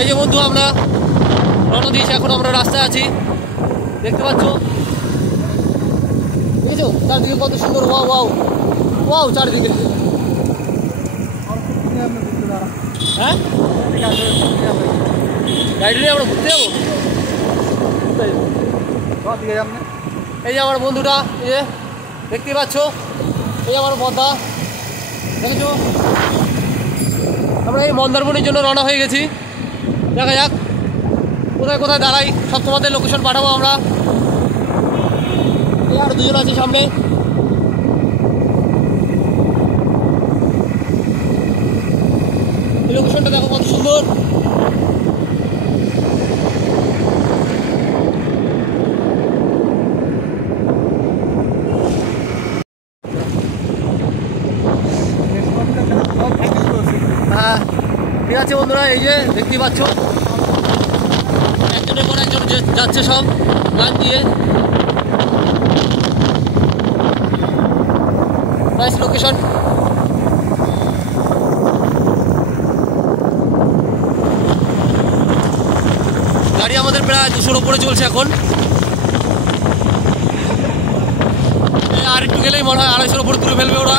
এই যে বন্ধু আমরা রওনা দিয়েছি, এখন আমরা রাস্তায় আছি, দেখতে পাচ্ছ দেখেছো চারদিকে কত সুন্দর। ওয়াও ওয়াও ওয়াও চারদিকে। হ্যাঁ গাড়ি নিয়ে আমরা ঘুরতে যাবো। এই যে আমার বন্ধুটা, এই যে দেখতে পাচ্ছ, এই আমার বদা দেখেছো। আমরা এই মন্দারমণির জন্য রওনা হয়ে গেছি, দেখা যাক কোথায় কোথায় দাঁড়াই, সব তোমাদের লোকেশন পাঠাবো আমরা। এই আর দুজন আছে সামনে, এই লোকেশনটা দেখো কত সুন্দর। হ্যাঁ ঠিক আছে বন্ধুরা, এই যে দেখতেই পাচ্ছ একজনের পর একজন যাচ্ছে সব লাইন দিয়ে। Nice location. গাড়ি আমাদের প্রায় 200-র উপরে চলছে এখন, আর একটু গেলেই মনে হয় 250-র উপরে তুলে ফেলবে ওরা।